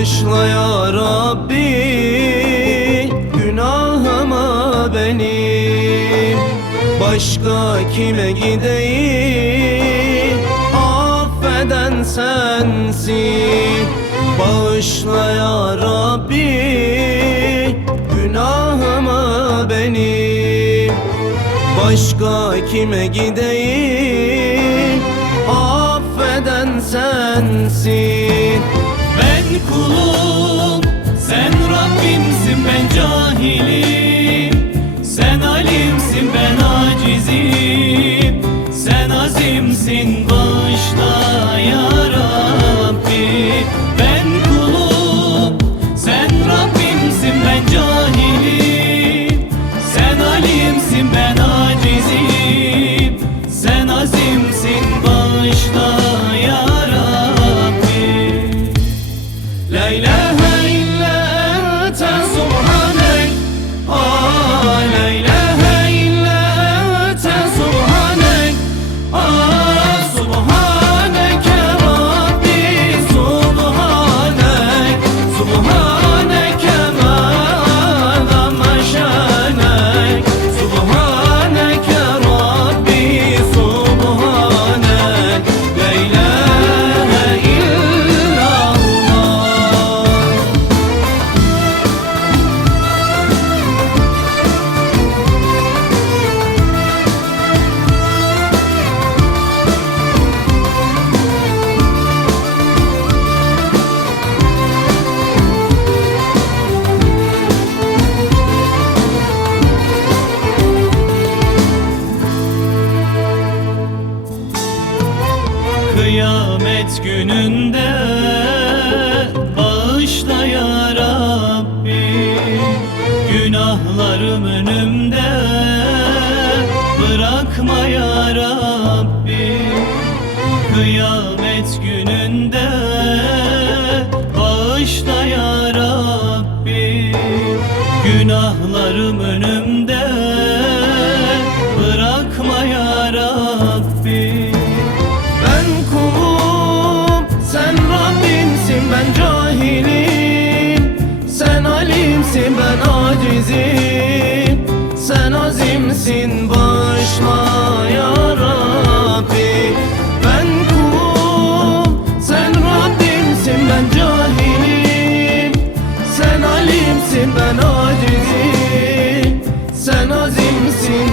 Bağışla ya Rabbi günahıma benim. Başka kime gideyim, affeden sensin. Bağışla ya Rabbi günahıma benim. Başka kime gideyim, affeden sensin. Ben kulum, sen Rabbimsin, ben cahilim. Sen alimsin, ben acizim. Sen azimsin, bağışla ya Rabbi. Ben kulum, sen Rabbimsin, ben cahilim. Sen alimsin, ben acizim. Sen azimsin, bağışla ya Rabbi. La ilahe illa ente subhanek. La ilahe illa ente subhanek. Subhaneke Rabbi, subhanek. Subhaneke ma azama şanek. Subhaneke Rabbi, subhanek. La ilahe illallah. Kıyamet gününde bağışla ya Rabbi. Günahlarım önümde, bırakma ya Rabbi. Kıyamet gününde bağışla ya Rabbi. Günahlarım önümde, bırakma ya Rabbi. Ben kulum, sen Rabbimsin, ben cahilim. Sen alimsin, ben acizim. Sen azimsin, bağışla ya Rabbi. Ben kulum, sen Rabbimsin, ben cahilim. Sen alimsin, ben acizim. Sen azimsin,